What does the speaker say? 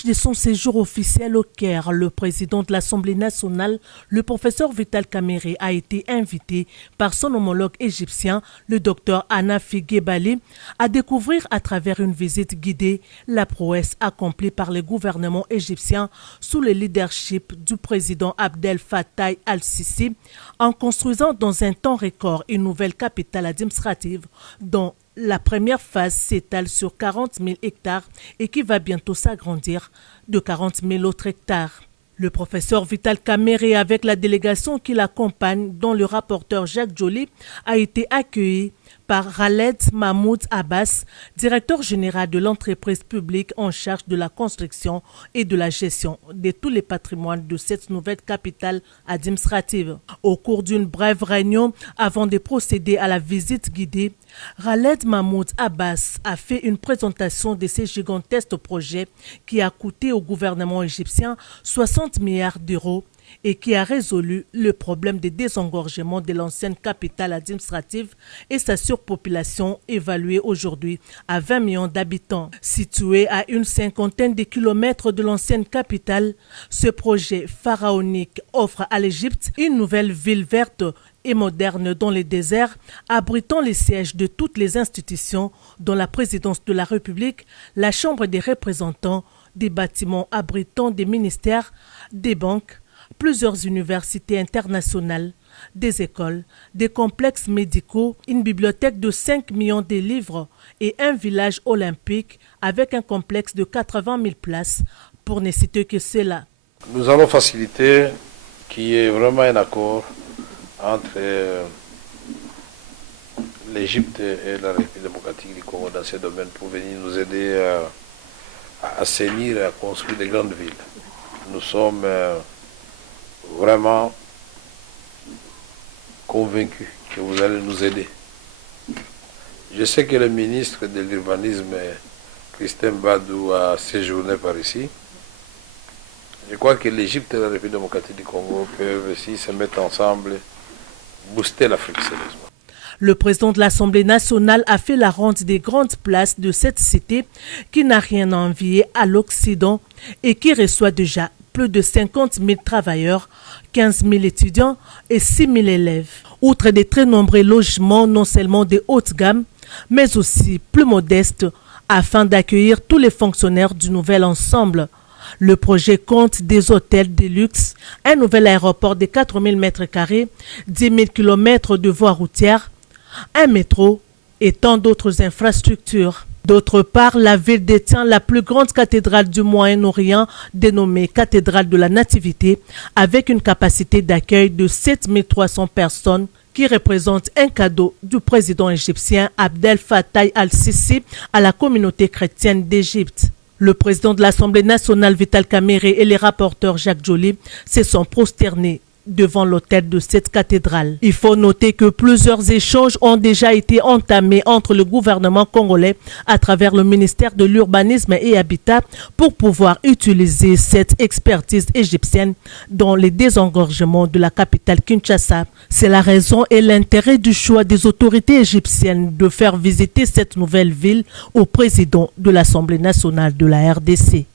l'approche de son séjour officiel au Caire, le président de l'Assemblée nationale, le professeur Vital Kamerhe, a été invité par son homologue égyptien, le docteur Hanafi Gebali, à découvrir à travers une visite guidée la prouesse accomplie par le gouvernement égyptien sous le leadership du président Abdel Fattah al-Sisi en construisant dans un temps record une nouvelle capitale administrative dont la première phase s'étale sur 40 000 hectares et qui va bientôt s'agrandir de 40 000 autres hectares. Le professeur Vital Kamerhe, avec la délégation qui l'accompagne, dont le rapporteur Jacques Joly, a été accueilli par Khaled Mahmoud Abbas, directeur général de l'entreprise publique en charge de la construction et de la gestion de tous les patrimoines de cette nouvelle capitale administrative. Au cours d'une brève réunion, avant de procéder à la visite guidée, Khaled Mahmoud Abbas a fait une présentation de ce gigantesque projet qui a coûté au gouvernement égyptien 60 milliards d'euros et qui a résolu le problème de désengorgement de l'ancienne capitale administrative et sa surpopulation évaluée aujourd'hui à 20 millions d'habitants. Situé à une cinquantaine de kilomètres de l'ancienne capitale, ce projet pharaonique offre à l'Égypte une nouvelle ville verte et moderne dans les déserts, abritant les sièges de toutes les institutions, dont la présidence de la République, la Chambre des représentants, des bâtiments abritant des ministères, des banques, plusieurs universités internationales, des écoles, des complexes médicaux, une bibliothèque de 5 millions de livres et un village olympique avec un complexe de 80 000 places, pour ne citer que cela. Nous allons faciliter qu'il y ait vraiment un accord entre l'Égypte et la République démocratique du Congo dans ce domaine pour venir nous aider à assainir et à construire des grandes villes. Nous sommes vraiment convaincu que vous allez nous aider. Je sais que le ministre de l'Urbanisme, Christin Badou, a séjourné par ici. Je crois que l'Égypte et la République démocratique du Congo peuvent aussi se mettre ensemble, booster l'Afrique sérieusement. Le président de l'Assemblée nationale a fait la ronde des grandes places de cette cité qui n'a rien à envier à l'Occident et qui reçoit déjà plus de 50 000 travailleurs, 15 000 étudiants et 6 000 élèves. Outre des très nombreux logements, non seulement de haute gamme, mais aussi plus modestes, afin d'accueillir tous les fonctionnaires du nouvel ensemble. Le projet compte des hôtels de luxe, un nouvel aéroport de 4 000 m², 10 000 km de voies routières, un métro et tant d'autres infrastructures. D'autre part, la ville détient la plus grande cathédrale du Moyen-Orient, dénommée Cathédrale de la Nativité, avec une capacité d'accueil de 7 300 personnes, qui représente un cadeau du président égyptien Abdel Fattah al-Sisi à la communauté chrétienne d'Égypte. Le président de l'Assemblée nationale Vital Kamerhe et les rapporteurs Jacques Joly se sont prosternés devant l'autel de cette cathédrale. Il faut noter que plusieurs échanges ont déjà été entamés entre le gouvernement congolais à travers le ministère de l'Urbanisme et Habitat pour pouvoir utiliser cette expertise égyptienne dans les désengorgements de la capitale Kinshasa. C'est la raison et l'intérêt du choix des autorités égyptiennes de faire visiter cette nouvelle ville au président de l'Assemblée nationale de la RDC.